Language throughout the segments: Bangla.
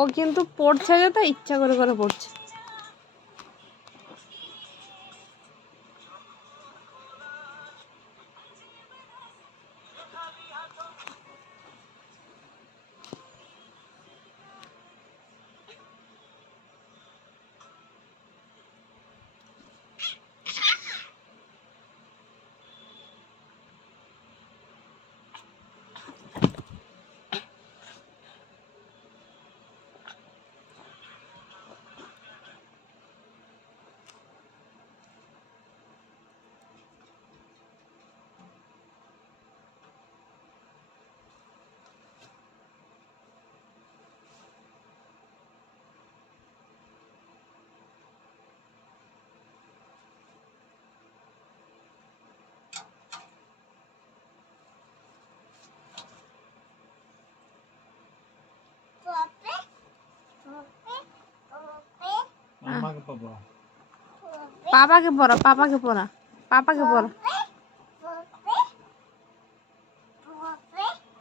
ও কিন্তু পড়ছে যে, তো ইচ্ছা করে করে পড়ছে। পাপাকে পড়া, পাপাকে পড়া, পাপাকে পড়া।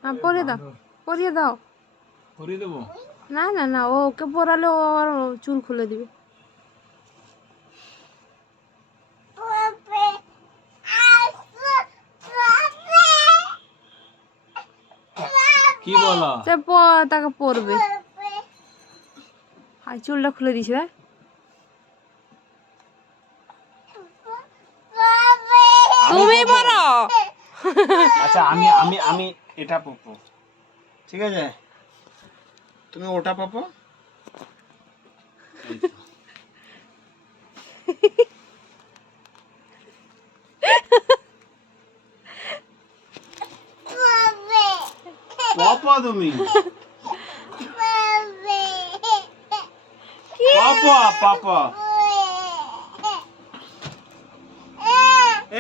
হ্যাঁ, পড়িয়ে দাও, পড়িয়ে দাও। পড়িয়ে দেবো? না না না, ওকে পড়ালে ও আর চুল খুলে দিবে। কি বলো? সে তাকে পড়বে। হাই, চুলটা খুলে দিছে রে। তুমি পড়ো। আচ্ছা, আমি আমি আমি এটা পড়বো, ঠিক আছে? তুমি ওটা পড়ো। পাপা তুমি পাপা পাপা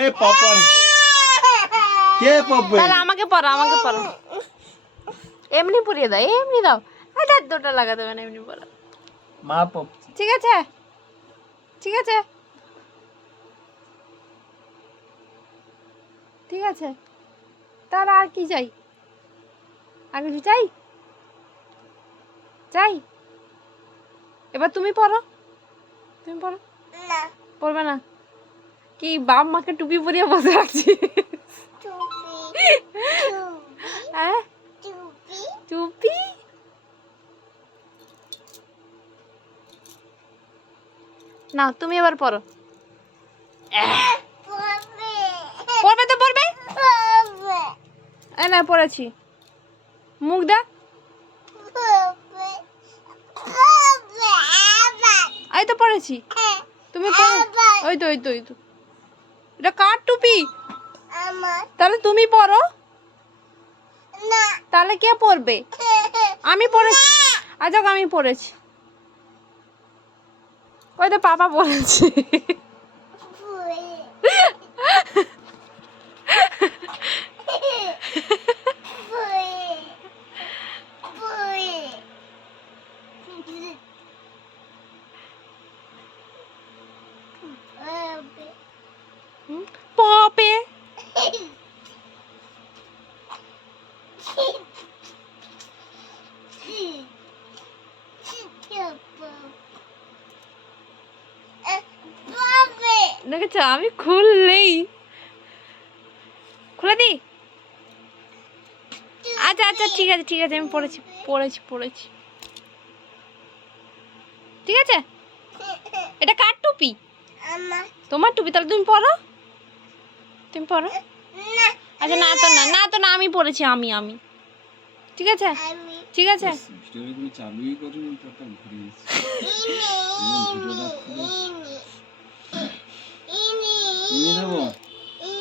এই পাপা কে পাপা? তাহলে আমাকে পড়া, আমাকে পড়া। এমনি পড়িয়ে দাও, এমনি দাও। এটা দুটো লাগা দেবে না, এমনি পড়া। মা পাপা। ঠিক আছে, ঠিক আছে, ঠিক আছে। তাহলে আর কি চাই? আর কিছু চাই? চাই? এবার তুমি পড়ো, তুমি পড়ো। পড়বে না? কি বাপ মাকে টুপি পরিয়ে বসে রাখছি? হ্যাঁ, টুপি। না, তুমি এবার পড়ো। পড়বে তো পড়বে। না, পড়েছি। মুখ দা। এই তো পড়েছি। তুমি ওই তো, ওই তো, ওই তো। এটা কার টুপি? তাহলে তুমি পড়ো। তাহলে কে পড়বে? আমি পড়েছি। আচ্ছা, আমি পড়েছি। ওই তো পাপা পড়েছি। পপে। দেখেছো, আমি খুললেই খুলে দিই। আচ্ছা আচ্ছা, ঠিক আছে, ঠিক আছে, আমি পড়েছি, পড়েছি, পড়েছি। ঠিক আছে। এটা কার টুপি? তোমার টুপি। তাহলে তুমি পড়ো, তুমি পড়ো। আচ্ছা, না তো না, না তো না, আমি পড়েছি, আমি আমি ঠিক আছে, ঠিক আছে। ভিডিওগুলো চালুই করিনি, তোটা ঘুরিয়ে ভিডিওটা খুলে দেবো।